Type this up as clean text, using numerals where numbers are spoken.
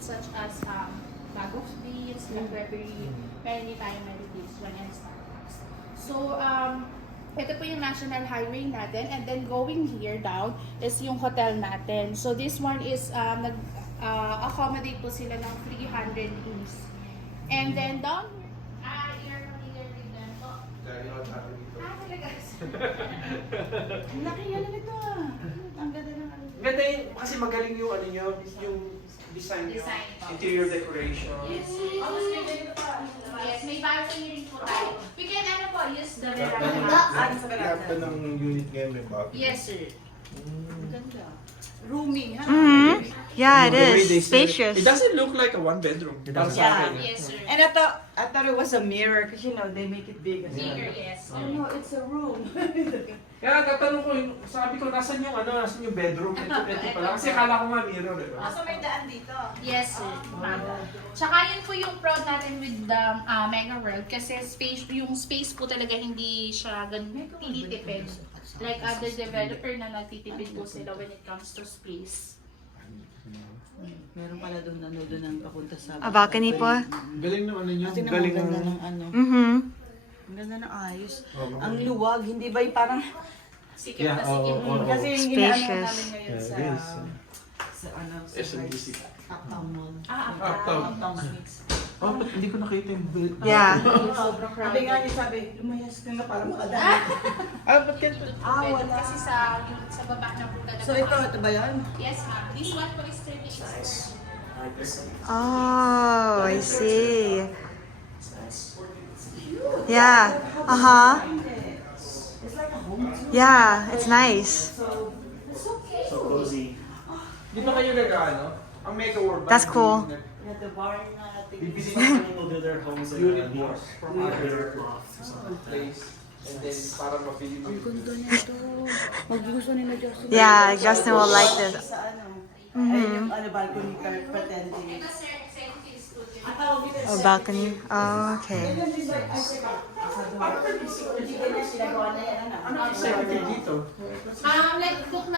foods such as bag of beans, blackberry, meron din tayong Melodies, one and Starbucks. So, ito po yung national highway natin, and then going here down is yung hotel natin. So this one is accommodate po sila ng 300 rooms. And then down you're familiar with them po. Talaga. Ang laki yan nito Ang ganda ng ano. Ganda yun, kasi magaling yung ano nyo, yung design nyo, Design po. interior decoration. Yes. Yes, may balcony rin po tayo. We can use the veranda. Sa Lahat veranda. ng unit ngayon may balcony. Yes, sir. Ang ganda. Roomy, ha? Mm-hmm. Yeah, it The way they is. say Spacious. It doesn't look like a one bedroom. It Para doesn't. sa akin. Yes, sir. And I thought it was a mirror because they make it big. Bigger, yes. Oh no, it's a room. Kaya tatanong ko, sabi ko, nasan yung bedroom? Ito pala. Kasi akala ko nga mirror, di ba? So may daan dito. Yes, sir. Tsaka yun po yung proud natin with the Mega World kasi yung space po talaga hindi siya ganun tinitipid. Like other developer na nagtitipid po sila when it comes to space. Meron pala doon ang papunta sa A balcony po? Galing ng ano nyo. Kasi Galing naman ganda ng... ng ano. Mm-hmm. Ang ganda ng ayos. Oo. Ang luwag, hindi ba yung parang... Sikip Yeah, na sikip. oo. Kasi yung inaano Spacious. namin ngayon Yeah, sa... it is. Sa ano, sa SMDC. Uptown Mall. Uptown. Uptown Suites. Oh, ba't hindi ko nakita yung... Yeah. Sobrang Sabi nga niya, lumayas ka na para makadaan. ba't ganito? Wala. Kasi sa baba na po talaga. So ito ba yan? Yes, ma'am. This one po is 38 square. Oh, I see. Yeah. Uh-huh. It's like a home too. Yeah, it's nice. So, it's so cute. So cozy. Di ba kayo nag-ano? Ang Mega World. That's cool. Yeah, the bar na Bibili tingin. people do their homes in Unit New boss York. from Other other lofts or something. place. And then, para mabili mo Ang yung... ganda nito. Maggusto nila Justin. Yeah, Justin will like this. Sa ano? Ayun yung ano, balcony car pretending. Ito, sir, executive studio. Ang tawag dito Oh, balcony. Oh, okay. Hindi ganyan sila gawa na yan. Ano ang executive dito? Like, book na